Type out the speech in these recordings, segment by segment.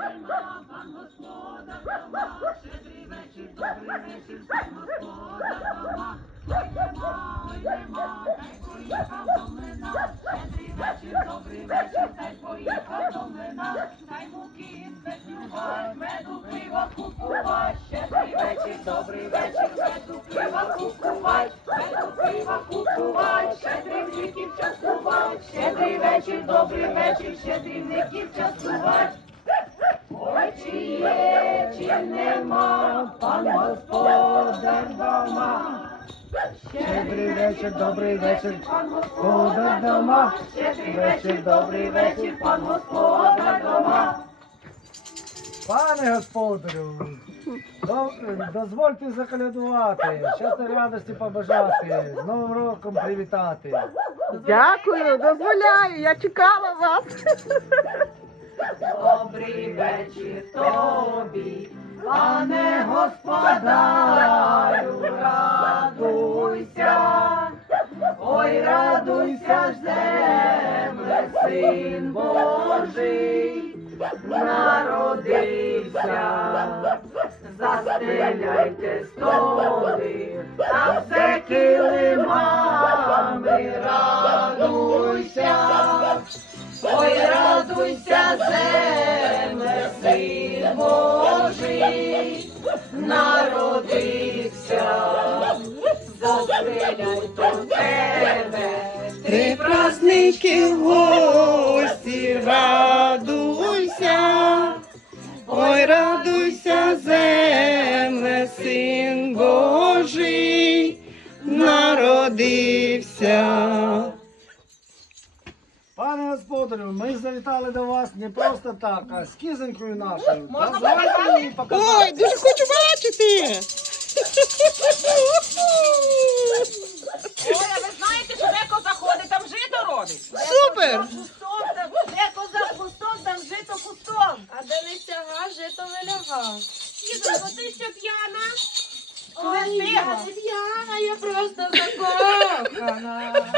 нема, пан господар дома, щедрий вечір, добрий вечір, пан господар дома. Ой нема, ой нема, щедрий вечір, добрий вечір, та й поїхав до та й муки спецювать, меду пива купувать, щедрий вечір, добрий вечір, меду купувать, меду пива купувать, щедрий вечір, добрий вечір, щедрівників частувать. Щедрий вечір, добрий вечір, пан господар дома. Щедрий вечір, добрий вечір, пан господар дома. Пане господарю, до- дозвольте заколядувати, щастя радості побажати, з Новим роком привітати. Дякую, дозволяю, я чекала вас. Добрий вечір тобі, пане господарю, радуйся, ой, радуйся ж земле, син Божий, народився, застеляйте столи, а все килимами, радуйся. Ой, радуйся, земле, син Божий, народився, Три праздники гості, радуйся, ой, радуйся, земле, син Божий, народився. Пане господарю, ми завітали до вас не просто так, а з кізонькою нашою. Можна показати. Ой, дуже хочу бачити. Жито? Супер! Де коза кустом, там жито кустом. А де не сяга, жито не ляга. Кізонько, ти що п'яна? Ой, не п'яна, я просто закохана.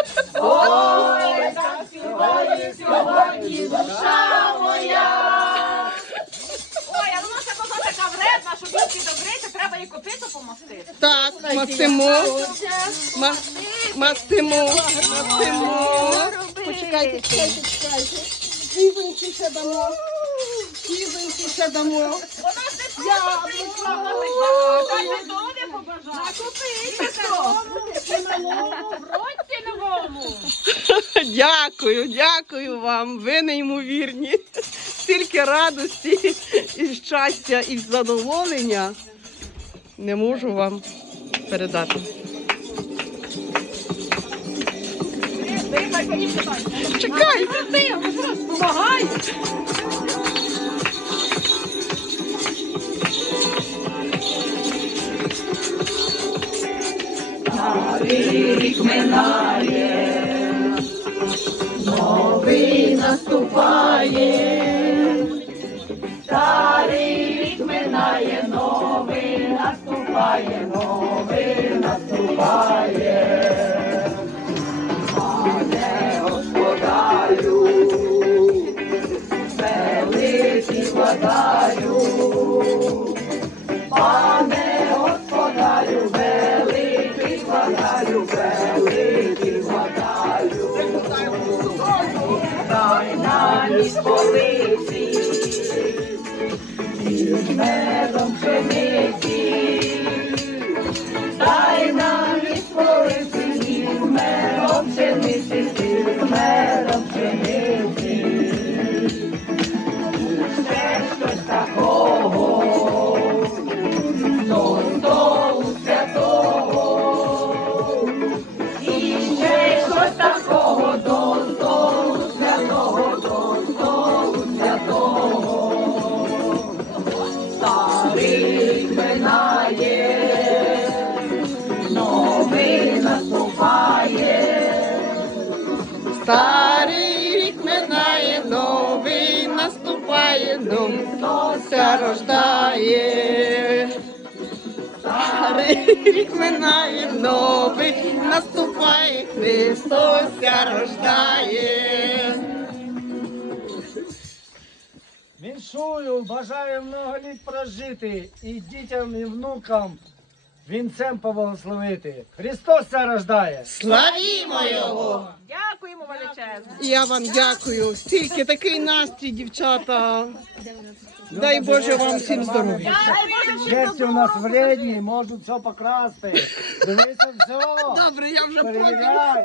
Щоб її підобрити, треба їй копиту помастити. Так, мастимо, ма- мастимо, мастимо. Почекайте, чекайте, чекайте. Кізоньки ще дамо. Кізоньки ще дамо. Вона ж не просто прийшла, вона прийшла. доля побажала. І малому, в році новому. Дякую, дякую вам. Ви неймовірні. Стільки радості і щастя, і задоволення не можу вам передати. Питай. Ти, допомагай. Рік минає, новий наступає, наступає, новий наступає. Пане господарю, великий владарю, пане господарю, великий владарю, великий владарю, дай нам із полиці, із медом Старий рік минає, новий наступає, Христося рождає. Старий рік минає, новий наступає, Христося рождає. Віншую, бажаю много літ прожити і дітям і внукам вінцем поблагословити. Христос ся рождає. Славімо його! Дякуємо величезно. Я вам дякую. Стільки такий настрій, дівчата. Дай Боже вам всім здоров'я. Черті у нас вредні, можуть все покрасти. Дивися все. Добре, я вже Перевіряй. поняла.